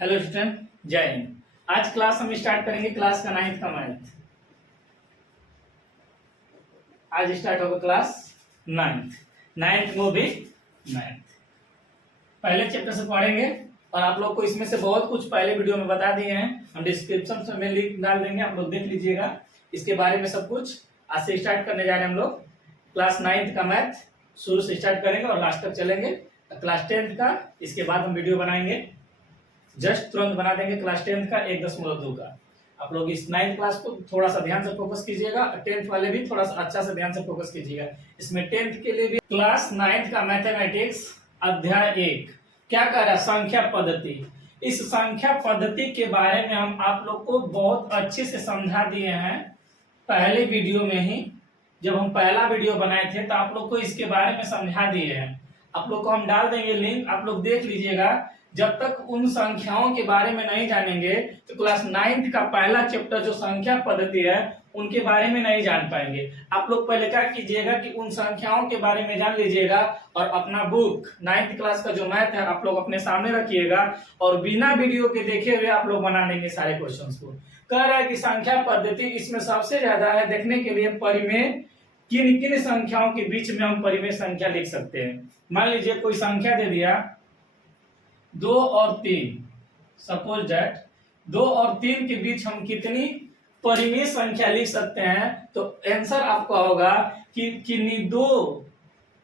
Hello student, जय हिंद। आज class हम स्टार्ट करेंगे क्लास का 9th का मैथ। आज स्टार्ट होगा क्लास 9th में भी मैथ। पहले चैप्टर से पढ़ेंगे और आप लोग को इसमें से बहुत कुछ पहले वीडियो में बता दिए हैं। हम डिस्क्रिप्शन में लिंक डाल देंगे, आप लोग देख लीजिएगा। इसके बारे में सब कुछ आज से स्टार्ट करने जा रहे हैं हम लोग। क्लास 9th का मैथ शुरू से स्टार्ट करेंगे और लास्ट तक चलेंगे। क्लास 10th का इसके बाद हम वीडियो बनाएंगे, जस्ट तुरंत बना देंगे। क्लास 10th का 1.2 का आप लोग इस 9th क्लास को थोड़ा सा ध्यान से फोकस कीजिएगा। 10th वाले भी थोड़ा सा अच्छा से ध्यान से फोकस कीजिएगा। इसमें 10th के लिए भी क्लास 9th का मैथमेटिक्स अध्याय 1 क्या कह रहा है, संख्या पद्धति। इस संख्या पद्धति के बारे में हम आप लोग को बहुत अच्छे से समझा दिए हैं पहले वीडियो में ही। जब हम पहला वीडियो बनाए थे तो आप लोग को इसके बारे में समझा दिए हैं। आप लोग को हम डाल देंगे लिंक, आप लोग देख लीजिएगा। जब तक उन संख्याओं के बारे में नहीं जानेंगे तो क्लास 9th का पहला चैप्टर जो संख्या पद्धति है उनके बारे में नहीं जान पाएंगे। आप लोग पहले क्या कीजिएगा कि उन संख्याओं के बारे में जान लीजिएगा और अपना बुक 9th क्लास का जो मैथ है आप लोग अपने सामने रखिएगा और बिना वीडियो के देखे हुए आप लोग बना लेंगे सारे क्वेश्चंस को। कह रहा है कि संख्या पद्धति इसमें सबसे ज्यादा है देखने के लिए परिमेय, किन किन संख्याओं के बीच में हम परिमेय संख्या लिख सकते हैं। मान लीजिए कोई संख्या दे दिया 2 और 3, सपोज दैट 2 और 3 के बीच हम कितनी परिमेय संख्या लिख सकते हैं। तो आंसर आपका होगा कि किन्हीं दो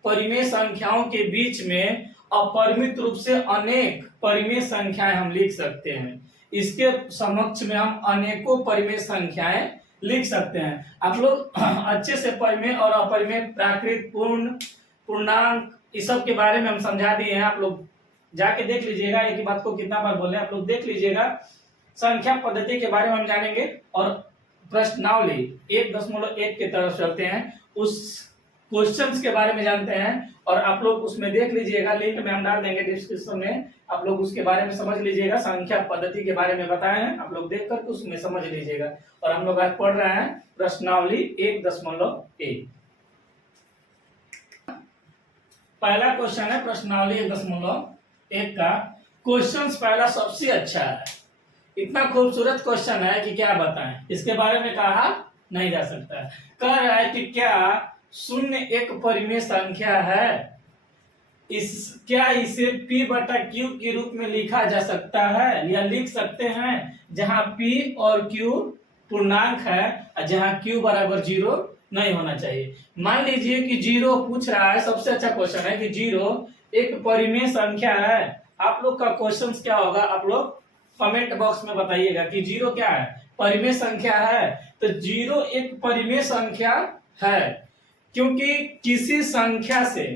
परिमेय संख्याओं के बीच में अपरिमित रूप से अनेक परिमेय संख्याएं हम लिख सकते हैं। इसके समक्ष में हम अनेकों परिमेय संख्याएं लिख सकते हैं। आप लोग अच्छे से परिमेय और अपरिमेय, प्राकृत, पूर्ण, पूर्णांक इस सब के बारे में हम समझा दिए हैं। आप लोग जाके देख लीजिएगा। एक ही बात को कितना बार बोले आप लोग देख लीजिएगा। संख्या पद्धति के बारे में हम जानेंगे और प्रश्नावली 1.1 की तरफ चलते हैं, उस क्वेश्चंस के बारे में जानते हैं और आप लोग उसमें देख लीजिएगा। लिंक में हम डाल देंगे डिस्क्रिप्शन में, आप लोग उसके बारे में समझ लीजिएगा। संख्या पद्धति के बारे में बताए हैं, आप लोग देख कर उसमें समझ लीजिएगा। और हम लोग आज पढ़ रहे हैं प्रश्नावली 1.1। पहला क्वेश्चन है प्रश्नावली 1.1 का। क्वेश्चंस पहला सबसे अच्छा है, इतना खूबसूरत क्वेश्चन है कि क्या बताएं, इसके बारे में कहा नहीं जा सकता। कह रहा है कि क्या शून्य एक परिमेय संख्या है, क्या इसे p बटा q के रूप में लिखा जा सकता है या लिख सकते हैं, जहां p और q पूर्णांक है और जहां q बराबर 0 नहीं होना चाहिए। मान लीजिए कि 0 पूछ रहा है, सबसे अच्छा क्वेश्चन है कि 0 एक परिमेय संख्या है। आप लोग का क्वेश्चन क्या होगा, आप लोग कमेंट बॉक्स में बताइएगा कि 0 क्या है, परिमेय संख्या है। तो 0 एक परिमेय संख्या है, क्योंकि किसी संख्या से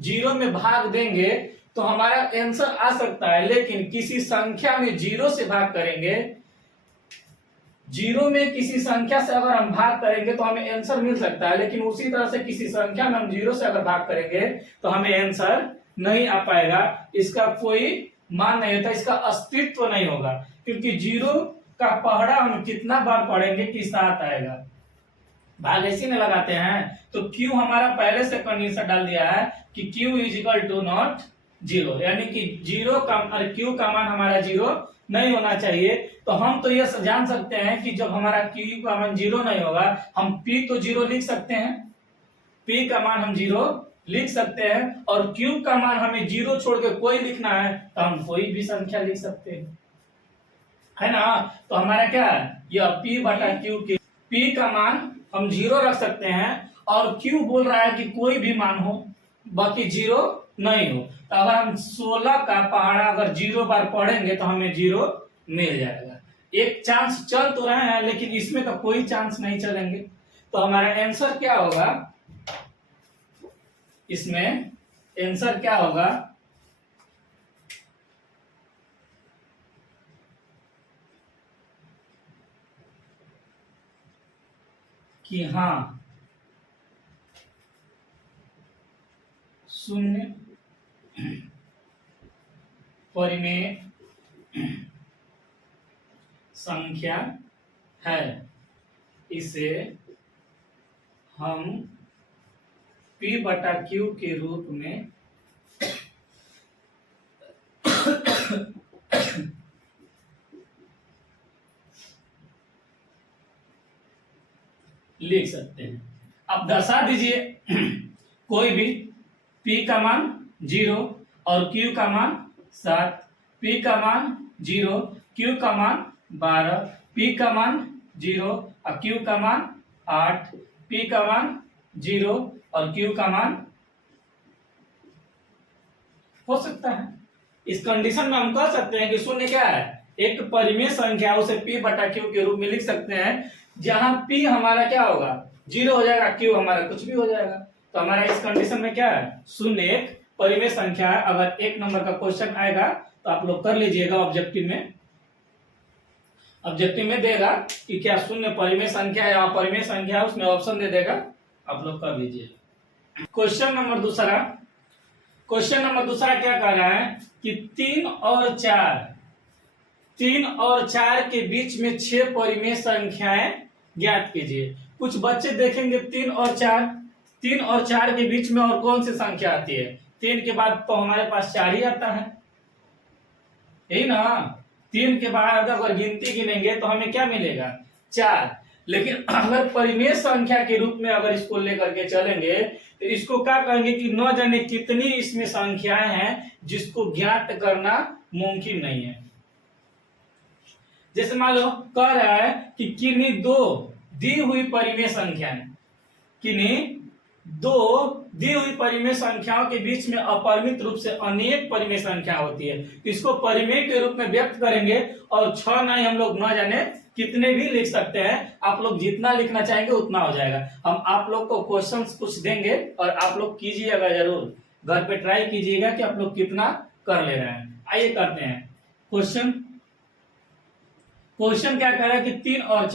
0 में भाग देंगे तो हमारा आंसर आ सकता है, लेकिन किसी संख्या में 0 से भाग करेंगे, 0 में किसी संख्या से अगर हम भाग करेंगे तो हमें आंसर मिल सकता है, लेकिन उसी तरह से किसी संख्या में हम 0 से अगर भाग करेंगे तो हमें आंसर नहीं आ पाएगा। इसका कोई मान नहीं होता, इसका अस्तित्व नहीं होगा, क्योंकि 0 का पहाड़ा हम कितना बार पढ़ेंगे कि 7 आएगा। भाग ऐसे में लगाते हैं तो Q हमारा पहले से कंडीशन डाल दिया है कि Q is equal to not 0, यानी कि 0 का और Q का मान हमारा 0 नहीं होना चाहिए। तो हम तो यह जान सकते हैं कि जब हमारा Q का मान 0 नहीं होगा, हम P तो 0 लिख सकते हैं, P का मान हम 0 लिख सकते हैं, और Q का मान हमें 0 छोड़ के कोई लिखना है तो हम कोई भी संख्या लिख सकते हैं, है ना। तो हमारा क्या है, यह P बटा Q के P का मान हम 0 रख सकते हैं और Q बोल रहा है कि कोई भी मान हो, बाकी 0 नहीं हो। तो अगर हम 16 का पहाड़ा अगर 0 बार पढ़ेंगे तो हमें 0 मिल जाएगा। एक चांस चल तो रहे हैं, लेकिन इसमें तो कोई चांस नहीं चलेंगे। तो हमारा आंसर क्या होगा, इसमें आंसर क्या होगा कि हाँ, शून्य परिमेय संख्या है, इसे हम P बटा Q के रूप में लिख सकते हैं। अब दर्शा दीजिए कोई भी P का मान 0 और Q का मान 7, P का मान 0, Q का मान 12, P का मान 0 और Q का मान 8, P का मान 0 और Q का मान हो सकता है। इस कंडीशन में हम कह सकते हैं कि शून्य क्या है, एक परिमेय संख्या, उसे P बटा Q के रूप में लिख सकते हैं, जहां P हमारा क्या होगा 0 हो जाएगा, Q हमारा कुछ भी हो जाएगा। तो हमारा इस कंडीशन में क्या है, शून्य एक परिमेय संख्या है। अगर 1 नंबर का क्वेश्चन आएगा तो आप लोग कर लीजिएगा ऑब्जेक्टिव में, ऑब्जेक्टिव में देगा कि क्या शून्य परिमेय संख्या है या अपरिमेय संख्या है, उसमें ऑप्शन दे देगा, आप लोग कर लीजिए। क्वेश्चन नंबर दूसरा, क्वेश्चन नंबर दूसरा क्या कह रहा है कि 3 और 4 के बीच में 6 परिमेय संख्याएं ज्ञात कीजिए। कुछ बच्चे देखेंगे 3 और 4 के बीच में और कौन सी संख्या आती है, 3 के बाद तो हमारे पास 4 ही आता है, यही ना। 3 के बाद अगर गिनती गिनेंगे तो हमें क्या मिलेगा 4। लेकिन अगर परिमेय संख्या के रूप में अगर इसको लेकर के चलेंगे तो इसको क्या कहेंगे कि न जाने कितनी इसमें संख्याएं हैं जिसको ज्ञात करना मुमकिन नहीं है। जैसे मान लो कह रहा है कि किन्हीं दो दी हुई परिमेय संख्याएं, किन्हीं दो दी हुई परिमेय संख्याओं के बीच में अपरिमित रूप से अनेक परिमेय संख्या होती है, इसको परिमेय के रूप में व्यक्त करेंगे और 6 नहीं हम लोग न जाने कितने भी लिख सकते हैं। आप लोग जितना लिखना चाहेंगे उतना हो जाएगा। हम आप लोग को क्वेश्चंस कुछ देंगे और आप लोग कीजिएगा, जरूर घर पे ट्राई कीजिएगा कि आप लोग कितना कर ले रहे हैं। आइए करते हैं क्वेश्चन। क्वेश्चन क्या कह रहा है कि 3 और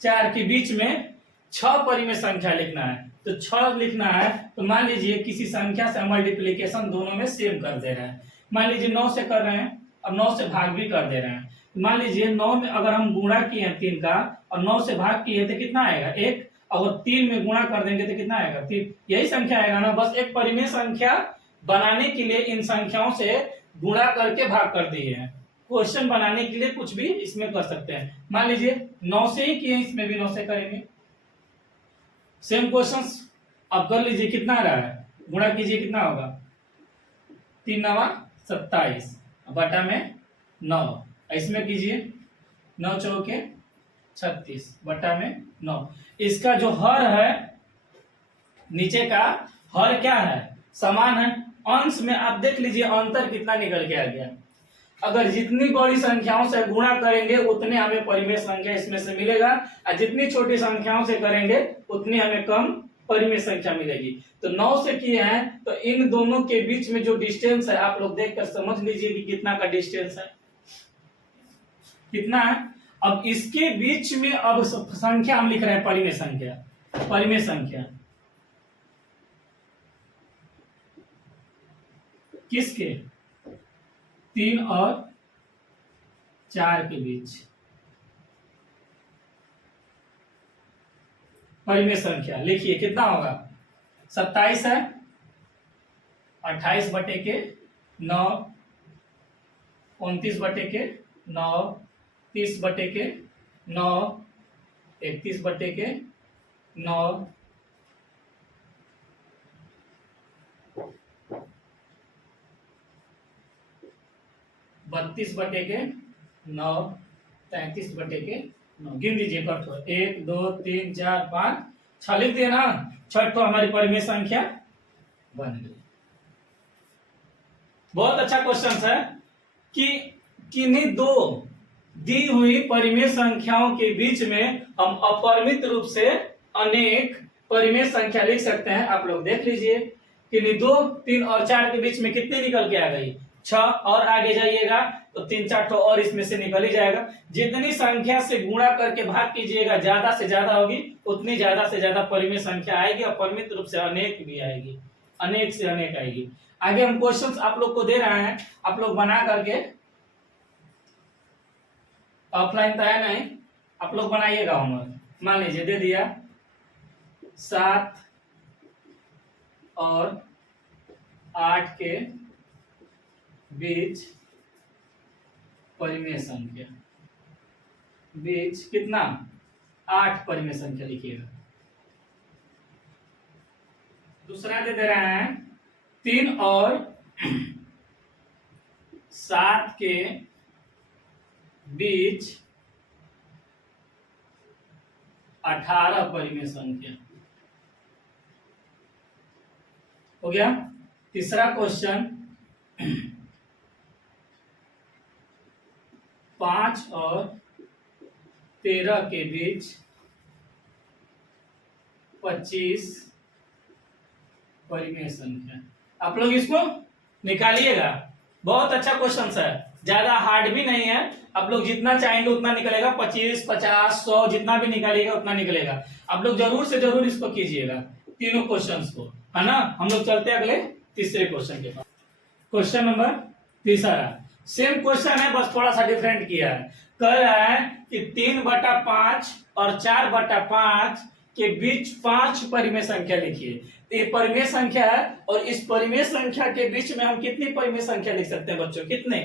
4 के बीच में 6 परिमेय संख्या लिखना है। तो 6 लिखना है तो मान लीजिए किसी संख्या से मल्टीप्लिकेशन दोनों में सेम कर दे रहे हैं। मान लीजिए 9 से कर रहे हैं, अब 9 से भाग भी कर दे रहे हैं। मान लीजिए 9 में अगर हम गुणा किए हैं 3 का और 9 से भाग किए तो कितना आएगा 1, और 3 में गुणा कर देंगे तो कितना आएगा 3, यही संख्या आएगा ना। बस एक परिमेय संख्या बनाने के लिए इन संख्याओं से गुणा करके भाग कर दिए हैं। क्वेश्चन बनाने के लिए कुछ भी इसमें कर सकते हैं। मान लीजिए 9 से ही किए, इसमें भी 9 से करेंगे, सेम क्वेश्चंस। अब कर लीजिए कितना आ रहा है, गुणा कीजिए कितना होगा 3 9 27 बटा में 9, इसमें कीजिए 9 चौके 36 बटा में 9। इसका जो हर है, नीचे का हर क्या है समान है, अंश में आप देख लीजिए अंतर कितना निकल के आ गया। अगर जितनी बड़ी संख्याओं से गुणा करेंगे उतने हमें परिमेय संख्या इसमें से मिलेगा, और जितनी छोटी संख्याओं से करेंगे उतनी हमें कम परिमेय संख्या मिलेगी। तो 9 से किए हैं तो इन दोनों के बीच में जो डिस्टेंस है आप लोग देखकर समझ लीजिए कि कितना का डिस्टेंस है, कितना है। अब इसके बीच में अब संख्या हम लिख रहे हैं परिमेय संख्या, परिमेय संख्या किसके 3 और 4 के बीच परिमेय संख्या लिखिए कितना होगा 27 है, 28 बटे के 9, 29 बटे के 9, 30 बटे के 9, 31 बटे के 9, 32 बटे के 9, 33 बटे के 9। गिन दीजिए कट हो 1 2 3 4 5 6 लिख दिए ना, 6 तो हमारी परिमेय संख्या बन गई। बहुत अच्छा क्वेश्चन है कि किन्हीं दो दी हुई परिमेय संख्याओं के बीच में हम अपरिमित रूप से अनेक परिमेय संख्या लिख सकते हैं। आप लोग देख लीजिए किन्हीं 2 3 और 4 के बीच में कितनी निकल के आ गई 6, और आगे जाइएगा तो 3 4 और इसमें से निकल ही जाएगा। जितनी संख्या से गुणा करके भाग कीजिएगा ज्यादा से ज्यादा होगी, उतनी ज्यादा से ज्यादा परिमेय संख्या आएगी और परिमित रूप से अनेक भी आएगी, अनेक से अनेक आएगी। आगे हम क्वेश्चंस आप लोग को दे रहे हैं, आप लोग बना करके, ऑफलाइन तो है नहीं, आप लोग बनाइएगा होमवर्क। मान लीजिए दे दिया 7 और 8 के बीच परिमेय संख्या, बीच कितना 8 परिमेय संख्या लिखिएगा। दूसरा दे रहे हैं 3 और 7 के बीच 18 परिमेय संख्या। हो गया। तीसरा क्वेश्चन 5 और 13 के बीच 25 परिमेय संख्या। आप लोग इसको निकालिएगा। बहुत अच्छा क्वेश्चन है, ज्यादा हार्ड भी नहीं है। आप लोग जितना चाहेंगे उतना निकलेगा, 25, 50, 100 जितना भी निकालिएगा उतना निकलेगा। आप लोग जरूर से जरूर इसको कीजिएगा, तीनों क्वेश्चंस को, है ना। हम लोग चलते हैं अगले तीसरे क्वेश्चन के पास। क्वेश्चन नंबर तीसरा सेम क्वेश्चन है, बस थोड़ा सा डिफरेंट किया है। कह रहा है कि 3/5 और 4/5 के बीच 5 परिमेय संख्या लिखिए। ये परिमेय संख्या है और इस परिमेय संख्या के बीच में हम कितनी परिमेय संख्या लिख सकते हैं बच्चों? कितने?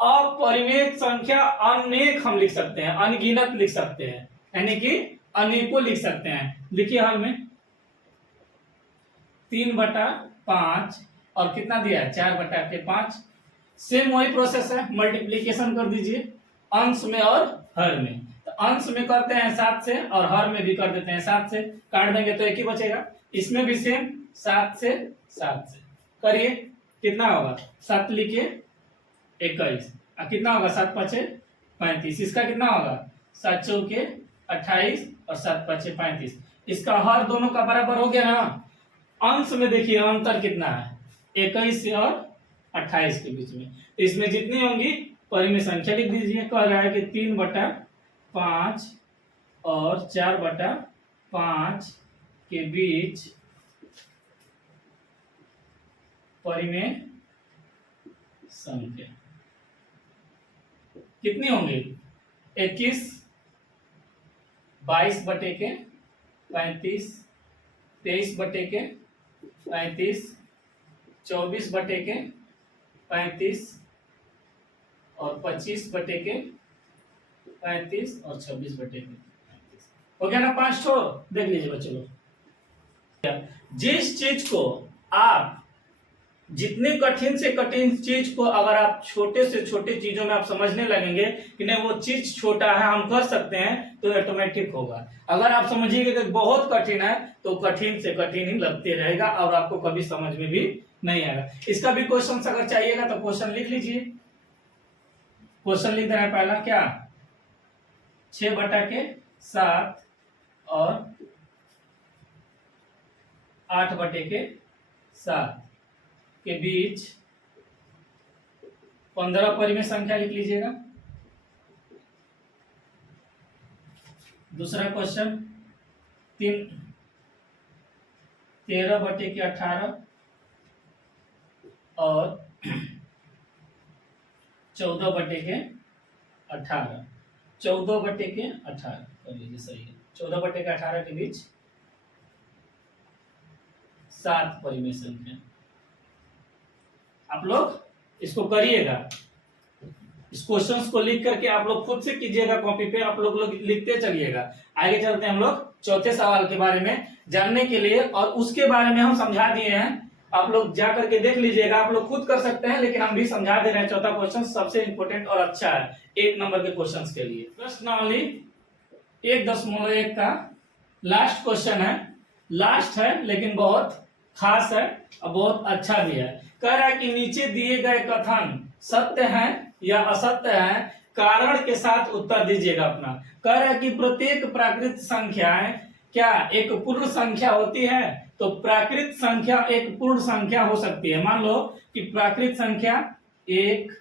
अपरिमेय संख्या अनेक हम लिख सकते हैं, अनगिनत लिख सकते हैं, यानी कि अनेकों लिख सकते हैं। लिखिए हल में 3/5 और कितना दिया है 4/5। सेम वही प्रोसेस है, मल्टीप्लीकेशन कर दीजिए अंश में और हर में। तो अंश में करते हैं 7 से और हर में भी कर देते हैं 7 से, काट देंगे तो एक ही बचेगा। इसमें भी सेम 7 से 7 से करिए। कितना होगा? 7 लिखिए 21, कितना होगा 7×5 = 35। इसका कितना होगा? 7×4 = 28 और 7×5 = 35। इसका हर दोनों का बराबर हो गया ना। अंश में देखिए अंतर कितना है, 21 और 28 के बीच में। इसमें जितनी होंगी परिमेय संख्या लिख दीजिए। कह रहा है कि 3/5 और 4/5 के बीच परिमेय संख्या कितनी होंगी? 21, 22/35, 23/35, 24/35 और 25/35 और 26/35। हो गया ना 5 ठो। देख लीजिए बच्चों लोग, जिस चीज को आप जितने कठिन से कठिन चीज को अगर आप छोटे से छोटे चीजों में आप समझने लगेंगे कि नहीं वो चीज छोटा है हम कर सकते हैं, तो ऑटोमेटिक होगा। अगर आप समझिएगा कि बहुत कठिन है तो कठिन से कठिन ही लगते रहेगा और आपको कभी समझ में भी नहीं आएगा। इसका भी क्वेश्चन अगर चाहिएगा तो क्वेश्चन लिख लीजिए। क्वेश्चन लिख देना है पहला क्या, 6/7 और 8/7 के बीच 15 परिमेय संख्या लिख लीजिएगा। दूसरा क्वेश्चन 13/18 और 14/18। 14/18 कर लीजिए, सही है। 14/18 के बीच 7 परिमेय संख्या। आप लोग इसको करिएगा, इस क्वेश्चंस को लिख करके आप लोग खुद से कीजिएगा कॉपी पे, आप लोग लिखते चलिएगा। आगे चलते हैं हम लोग चौथे सवाल के बारे में जानने के लिए, और उसके बारे में हम समझा दिए हैं। आप लोग जा करके देख लीजिएगा, आप लोग खुद कर सकते हैं लेकिन हम भी समझा दे रहे हैं। चौथा क्वेश्चन सबसे इंपॉर्टेंट और अच्छा है 1 नंबर के क्वेश्चंस के लिए। प्रश्न ओनली 1.1 का लास्ट क्वेश्चन है। लास्ट है लेकिन बहुत खास है और बहुत अच्छा भी है। कह रहा है कि नीचे दिए गए कथन सत्य है या असत्य है, कारण के साथ उत्तर दीजिएगा अपना। कह रहा है कि प्रत्येक प्राकृत संख्याएं क्या एक पूर्ण संख्या होती है? तो प्राकृत संख्या एक पूर्ण संख्या हो सकती है। मान लो कि प्राकृत संख्या 1,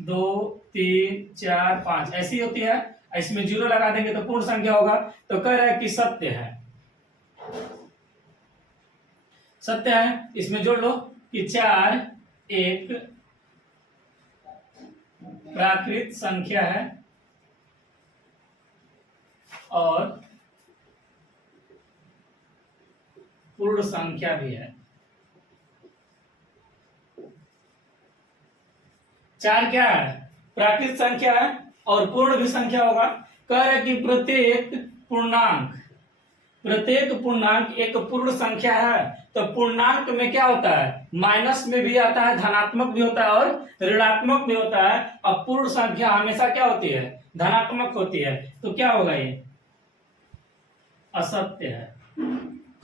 2, 3, 4, 5 ऐसी होती है, इसमें 0 लगा देंगे तो पूर्ण संख्या होगा। तो कह रहा है कि सत्य है, सत्य है। इसमें जोड़ लो कि 4 एक प्राकृत संख्या है और पूर्ण संख्या भी है। 4 क्या है? प्राकृत संख्या है और पूर्ण भी संख्या होगा। कह रहे कि प्रत्येक पूर्णांक एक पूर्ण संख्या है। तो पूर्णांक में क्या होता है, माइनस में भी आता है, धनात्मक भी होता है और ऋणात्मक भी होता है। अब पूर्ण संख्या हमेशा क्या होती है, धनात्मक होती है। तो क्या होगा, ये असत्य है।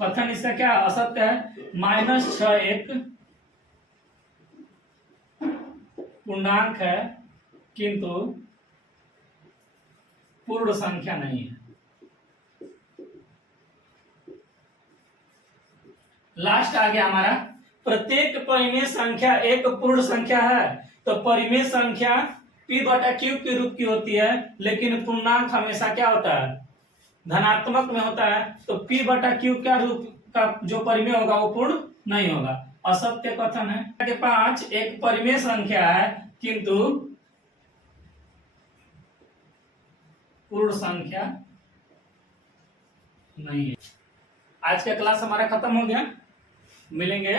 कथन इसका क्या असत्य है, -6 एक पूर्णांक है किंतु पूर्ण संख्या नहीं है। लास्ट आ गया हमारा, प्रत्येक परिमेय संख्या एक पूर्ण संख्या है। तो परिमेय संख्या p/q के रूप की होती है, लेकिन पूर्णांक हमेशा क्या होता है, धनात्मक में होता है। तो p/q क्या रूप का जो परिमेय होगा वो पूर्ण नहीं होगा, असत्य कथन है। 5 एक परिमेय संख्या है किंतु पूर्ण संख्या नहीं है। आज का क्लास हमारा खत्म हो गया, मिलेंगे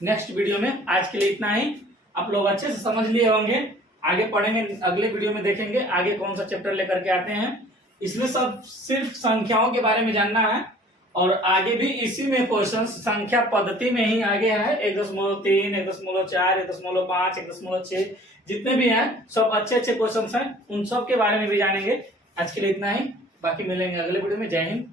नेक्स्ट वीडियो में। आज के लिए इतना ही। आप लोग अच्छे से समझ लिए होंगे, आगे पढ़ेंगे, अगले वीडियो में देखेंगे आगे कौन सा चैप्टर लेकर के आते हैं। इसमें सब सिर्फ संख्याओं के बारे में जानना है, और आगे भी इसी में क्वेश्चन संख्या पद्धति में ही आगे है। 1.3, 1.4, 1.5, 1.6 जितने भी हैं सब अच्छे अच्छे क्वेश्चन हैं, उन सब के बारे में भी जानेंगे। आज के लिए इतना ही, बाकी मिलेंगे अगले वीडियो में। जय हिंद।